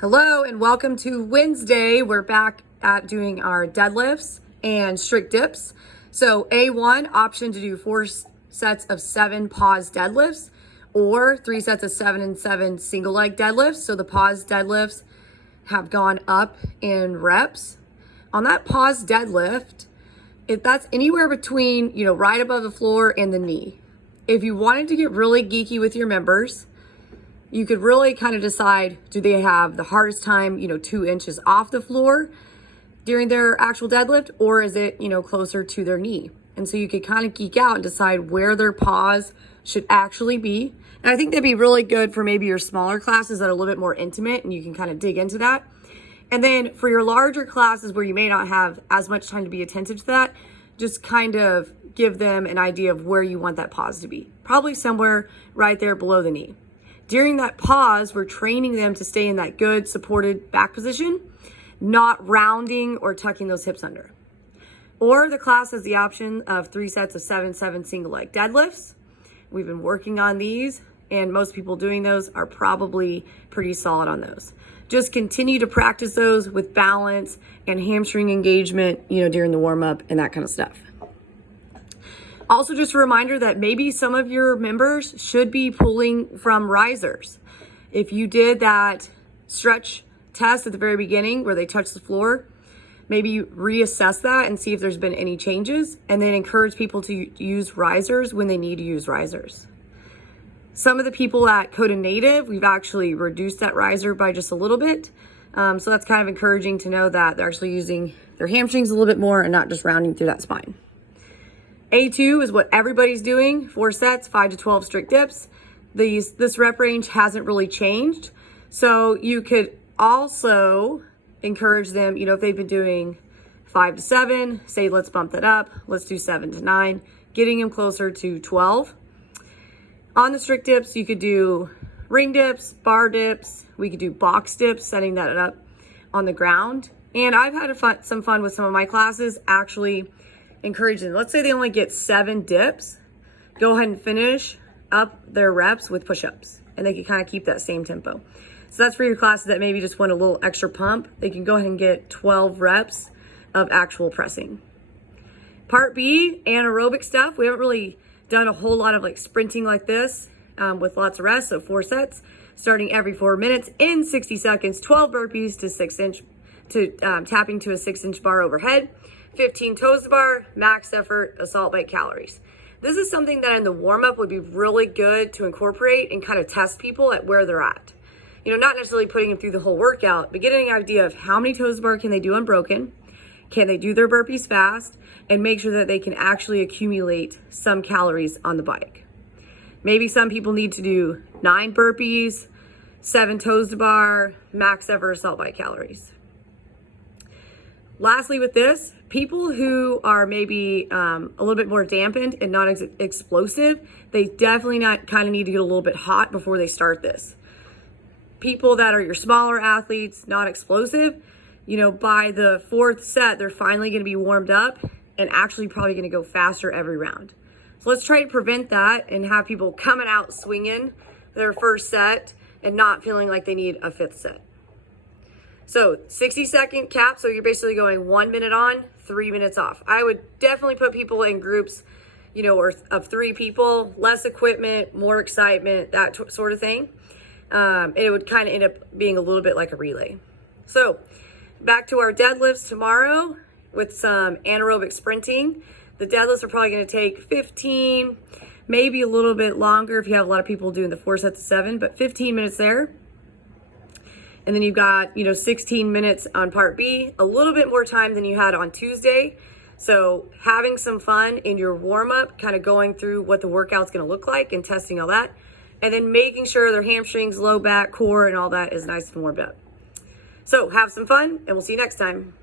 Hello and welcome to Wednesday. We're back at doing our deadlifts and strict dips. So A1, option to do 4 sets of 7 pause deadlifts or 3 sets of 7 and 7 single leg deadlifts. So the pause deadlifts have gone up in reps. On that pause deadlift, if that's anywhere between, right above the floor and the knee. If you wanted to get really geeky with your members, you could really kind of decide, do they have the hardest time, 2 inches off the floor during their actual deadlift, or is it, closer to their knee? And so you could kind of geek out and decide where their pause should actually be. And I think that'd be really good for maybe your smaller classes that are a little bit more intimate and you can kind of dig into that. And then for your larger classes where you may not have as much time to be attentive to that, just kind of give them an idea of where you want that pause to be. Probably somewhere right there below the knee. During that pause, we're training them to stay in that good supported back position, not rounding or tucking those hips under. Or the class has the option of 3 sets of 7 single leg deadlifts. We've been working on these, and most people doing those are probably pretty solid on those. Just continue to practice those with balance and hamstring engagement, during the warm up and that kind of stuff. Also, just a reminder that maybe some of your members should be pulling from risers. If you did that stretch test at the very beginning where they touch the floor, maybe reassess that and see if there's been any changes, and then encourage people to use risers when they need to use risers. Some of the people at Coda Native, we've actually reduced that riser by just a little bit. So that's kind of encouraging to know that they're actually using their hamstrings a little bit more and not just rounding through that spine. A2 is what everybody's doing, 4 sets, 5 to 12 strict dips. This rep range hasn't really changed. So you could also encourage them, if they've been doing 5 to 7, say, let's bump that up. Let's do 7 to 9, getting them closer to 12. On the strict dips, you could do ring dips, bar dips. We could do box dips, setting that up on the ground. And I've had some fun with some of my classes, actually encouraging them. Let's say they only get 7 dips. Go ahead and finish up their reps with push-ups, and they can kind of keep that same tempo. So that's for your classes that maybe just want a little extra pump. They can go ahead and get 12 reps of actual pressing. Part B, anaerobic stuff. We haven't really done a whole lot of sprinting like this with lots of rest. So 4 sets, starting every 4 minutes in 60 seconds, 12 burpees tapping to a 6-inch bar overhead, 15 toes to bar, max effort, assault bike calories. This is something that in the warm-up would be really good to incorporate and kind of test people at where they're at. Not necessarily putting them through the whole workout, but getting an idea of how many toes to bar can they do unbroken, can they do their burpees fast, and make sure that they can actually accumulate some calories on the bike. Maybe some people need to do 9 burpees, 7 toes to bar, max effort assault bike calories. Lastly with this, people who are maybe a little bit more dampened and not explosive, they definitely kind of need to get a little bit hot before they start this. People that are your smaller athletes, not explosive, by the 4th set, they're finally going to be warmed up and actually probably going to go faster every round. So let's try to prevent that and have people coming out swinging their first set and not feeling like they need a 5th set. So 60-second cap, so you're basically going 1 minute on, 3 minutes off. I would definitely put people in groups, or of 3 people, less equipment, more excitement, that sort of thing. It would kind of end up being a little bit like a relay. So back to our deadlifts tomorrow with some anaerobic sprinting. The deadlifts are probably going to take 15, maybe a little bit longer if you have a lot of people doing the 4 sets of 7, but 15 minutes there. And then you've got, 16 minutes on part B, a little bit more time than you had on Tuesday. So having some fun in your warm-up, kind of going through what the workout's going to look like and testing all that. And then making sure their hamstrings, low back, core, and all that is nice and warmed up. So have some fun, and we'll see you next time.